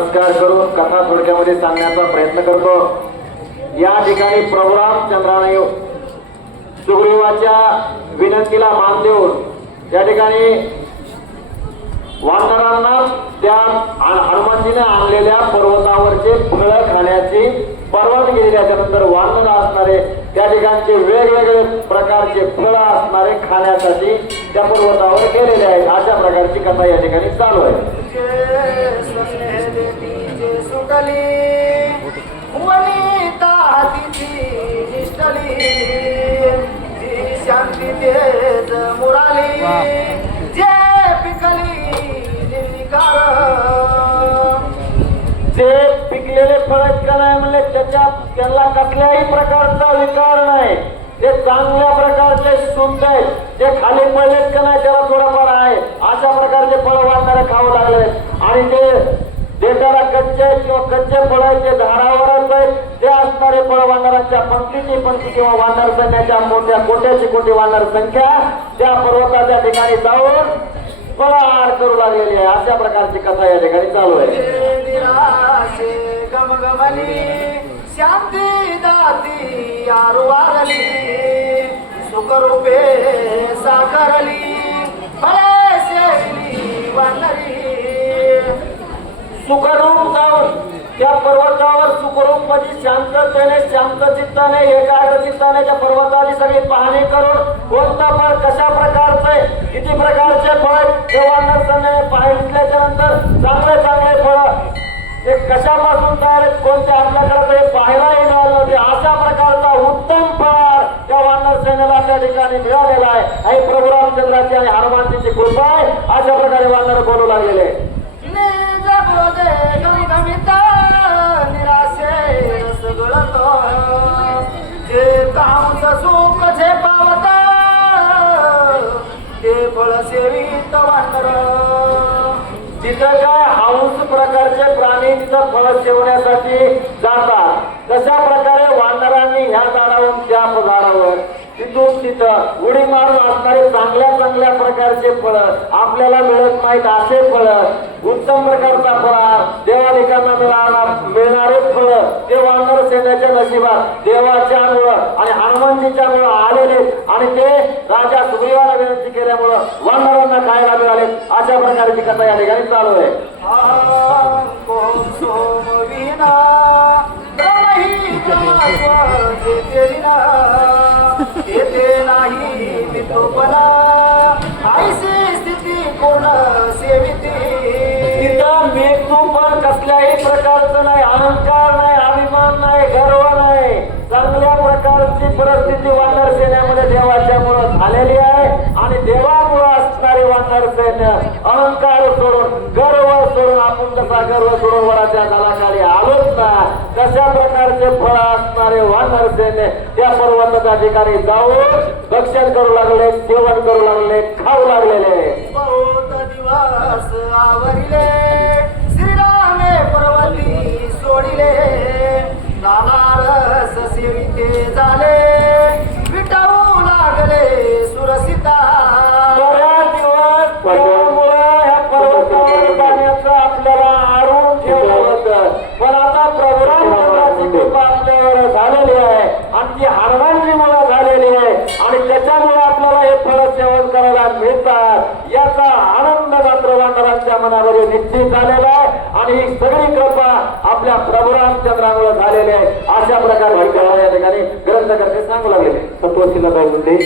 नमस्कार करून कथा थोडक्यामध्ये सांगण्याचा प्रयत्न करतो। या ठिकाणी प्रभू रामचंद्राने सुग्रीवाच्या विनंतीला मान देऊन या ठिकाणी वानरांना त्या हनुमानजीने आणलेल्या पर्वतावरचे फळं खाण्याची परवानगी दिली। त्यानंतर वानर असणारे त्या ठिकाणचे वेगवेगळे प्रकारचे फळं असणारे खाण्यासाठी त्या पर्वतावर गेलेले आहेत। अशा प्रकारची कथा या ठिकाणी चालू आहे। शांती तेज मुराली जे पिकली ते पिकलेले फळ का नाही म्हणले त्याच्यात त्यांना कसल्याही प्रकारचा विकार नाही। ते चांगल्या प्रकारचे शुद्ध आहेत। ते खाली पडलेत का नाही त्याला थोडाफार आहे। अशा प्रकारचे फळ वाढणारे खाऊ लागले आणि ते देशाला कच्चे किंवा कच्चे फळाचे झाडावरच आहेत ते असणारे फळ वानरांच्या पंक्तीची पंक्ती किंवा वानर सैन्याच्या मोठ्या कोट्याची कोटी वानर संख्या त्या पर्वताच्या ठिकाणी जाऊन फळ आहार करू लागलेली आहे। अशा प्रकारची कथा या ठिकाणी चालू आहे। शांती दाती आरुवारली सुखरूपे साकारली फळे शेली वानरी सुखरूप जाऊन त्या पर्वतावर सुखरूप मध्ये शांततेने शांत चित्ताने एकाग्र चित्ताने त्या पर्वताची सगळी पाहणी करून कोणता फळ कशा प्रकारचं आहे किती प्रकारचे फळ ते वानर पाहिल्याच्या नंतर चांगले चांगले फळ ते कशापासून तयार आहेत कोणत्या आपल्याकडे ते पाहायलाही मिळालं नव्हते। अशा प्रकारचा उत्तम फळ त्या वानर सैन्याला त्या ठिकाणी मिळालेला आहे। आणि प्रभू रामचंद्राची आणि हनुमानजीची कृपा आहे। अशा प्रकारे वानर बोलू लागलेले जे काम सुख जे पावता ते फळ सेवित वानर तिथं काय हंस प्रकारचे प्राणी तिथं फळ सेवण्यासाठी जातात। तशा प्रकारे वानरांनी ह्या झाडावरून त्या झाडावर तिथून तिथं उडी मारून असणारे चांगल्या चांगल्या प्रकारचे फळ आपल्याला मिळत नाहीत असे फळ उत्तम प्रकारचा फळ देवालिकांना मिळणारे फळ ते वानर सेनेच्या नशिबात देवाच्या मुळे आणि हनुमानजीच्या मुळे आलेले आणि ते राजा सुग्रीवाला विनंती केल्यामुळं वानरांना खायला मिळाले। अशा प्रकारची कथा या ठिकाणी चालू आहे। येते नाही मित्रपणा आईची स्थिती पूर्ण सेविती तिथं मृत्यू पण कसल्याही प्रकारचं नाही, अहंकार नाही, अभिमान नाही, गर्व नाही। चांगल्या प्रकारची परिस्थिती वानर सेनेमध्ये देवाच्या मुळे झालेली आहे आणि देवामुळे असणारे वानर सैन्य अहंकार सोडून गर्व सोडून आपण कसा गर्व सोडून वराच्या झाडाखाली आलोच ना तशा प्रकारचे फळ असणारे वानर सैन्य त्या पर्वताच्या ठिकाणी जाऊन भक्षण करू लागले, सेवन करू लागले, खाऊ लागलेले। बहुत दिवस आवरिले श्रीरामे पर्वती सोडिले नानारस सेविते झाले विटावू लागले सुरसिता बऱ्याच दिवस ह्या पर्वतावर जाण्याचं आपल्याला आरून ठेवलं होतं पण आता प्रभू रामचंद्राची कृपा आपल्यावर झालेली आहे आणि ती हनुमानजीमुळे झालेली आहे आणि त्याच्यामुळे आपल्याला हे फळ सेवन करायला मिळतात याचा आनंद मात्र वानरांच्या मनामध्ये निश्चित झालेला आहे आणि ही सगळी कृपा आपल्या प्रभू रामचंद्रामुळे झालेली आहे। अशा प्रकारे या ठिकाणी ग्रंथकर्ते सांगू लागलेले। तत्वशीला काय म्हणते